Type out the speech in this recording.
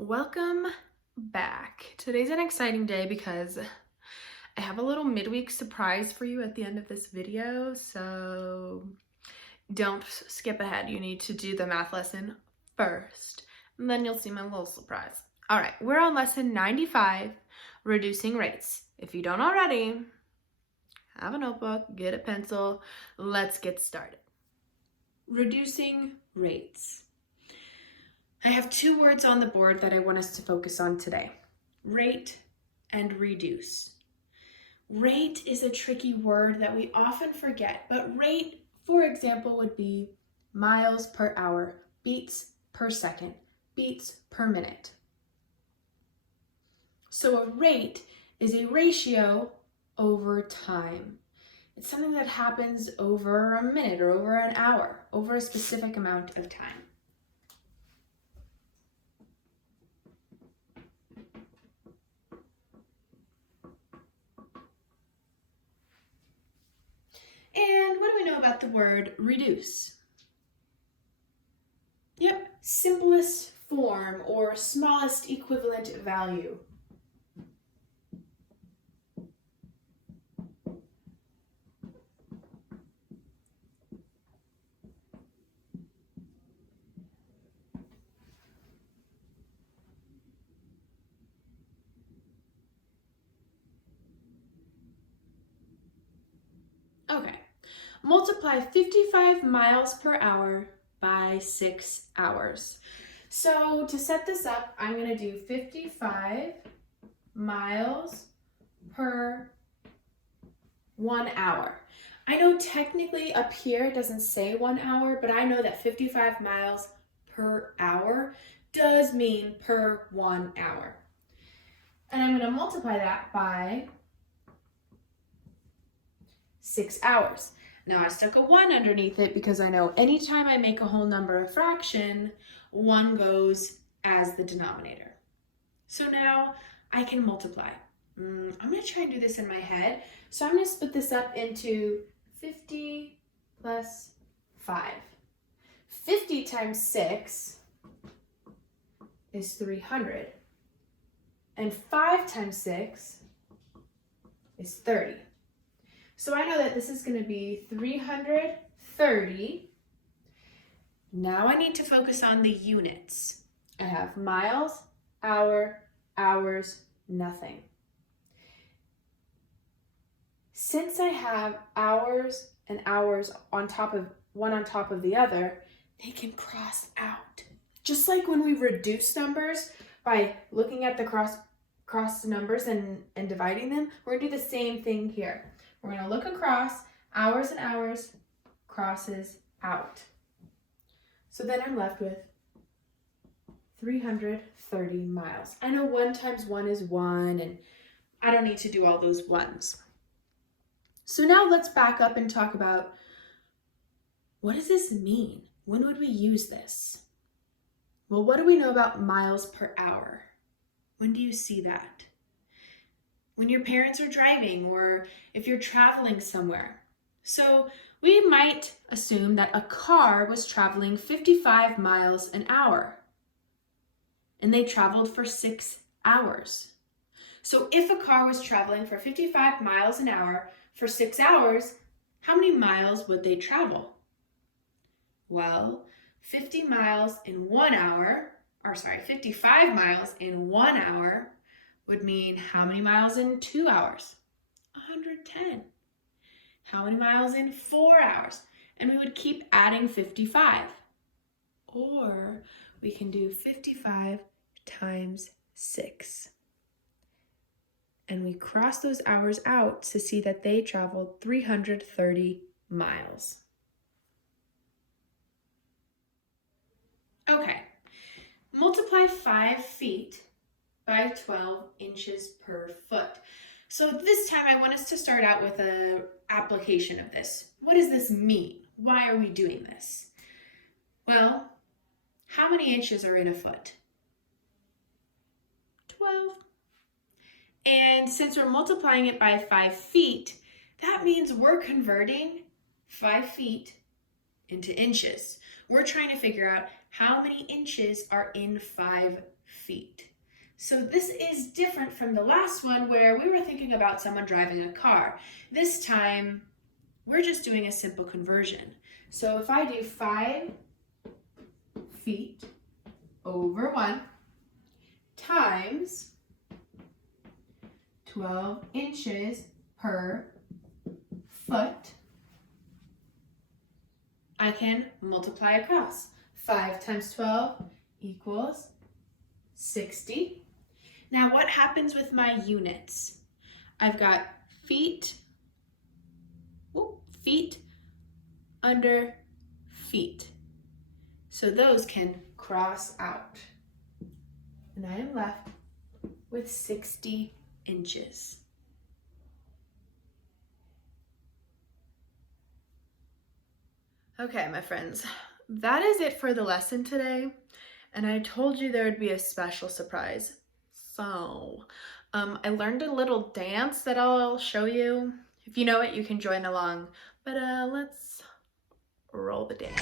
Welcome back. Today's an exciting day because I have a little midweek surprise for you at the end of this video, so don't skip ahead. You need to do the math lesson first, and then you'll see my little surprise. All right, we're on lesson 95, reducing rates. If you don't already, have a notebook, get a pencil, let's get started. Reducing rates. I have two words on the board that I want us to focus on today: rate and reduce. Rate is a tricky word that we often forget, but rate, for example, would be miles per hour, beats per second, beats per minute. So a rate is a ratio over time. It's something that happens over a minute or over an hour, over a specific amount of time. And what do we know about the word reduce? Yep, simplest form or smallest equivalent value. Okay, multiply 55 miles per hour by 6 hours. So to set this up, I'm going to do 55 miles per 1 hour. I know technically up here it doesn't say 1 hour, but I know that 55 miles per hour does mean per 1 hour. And I'm going to multiply that by 6 hours. Now I stuck a 1 underneath it because I know anytime I make a whole number a fraction, 1 goes as the denominator. So now I can multiply. I'm going to try and do this in my head. So I'm going to split this up into 50 plus 5. 50 times 6 is 300. And 5 times 6 is 30. So I know that this is going to be 330. Now I need to focus on the units. I have miles, hour, hours, nothing. Since I have hours and hours on top of one on top of the other, they can cross out. Just like when we reduce numbers by looking at the cross numbers and dividing them, we're going to do the same thing here. We're going to look across, hours and hours, crosses out. So then I'm left with 330 miles. I know 1 times 1 is 1, and I don't need to do all those ones. So now let's back up and talk about, what does this mean? When would we use this? Well, what do we know about miles per hour? When do you see that? When your parents are driving, or if you're traveling somewhere. So we might assume that a car was traveling 55 miles an hour, and they traveled for 6 hours. So if a car was traveling for 55 miles an hour for 6 hours, how many miles would they travel? Well, 55 miles in 1 hour would mean how many miles in 2 hours? 110. How many miles in 4 hours? And we would keep adding 55. Or we can do 55 times 6. And we cross those hours out to see that they traveled 330 miles. Okay, multiply 5 feet by 12 inches per foot. So this time I want us to start out with an application of this. What does this mean? Why are we doing this? Well, how many inches are in a foot? 12. And since we're multiplying it by 5 feet, that means we're converting 5 feet into inches, we're trying to figure out how many inches are in 5 feet. So this is different from the last one where we were thinking about someone driving a car. This time, we're just doing a simple conversion. So if I do 5 feet over 1 times 12 inches per foot, I can multiply across. 5 times 12 equals 60. Now what happens with my units? I've got feet under feet. So those can cross out. And I am left with 60 inches. Okay, my friends, that is it for the lesson today. And I told you there would be a special surprise. So, I learned a little dance that I'll show you. If you know it, you can join along. But let's roll the dance.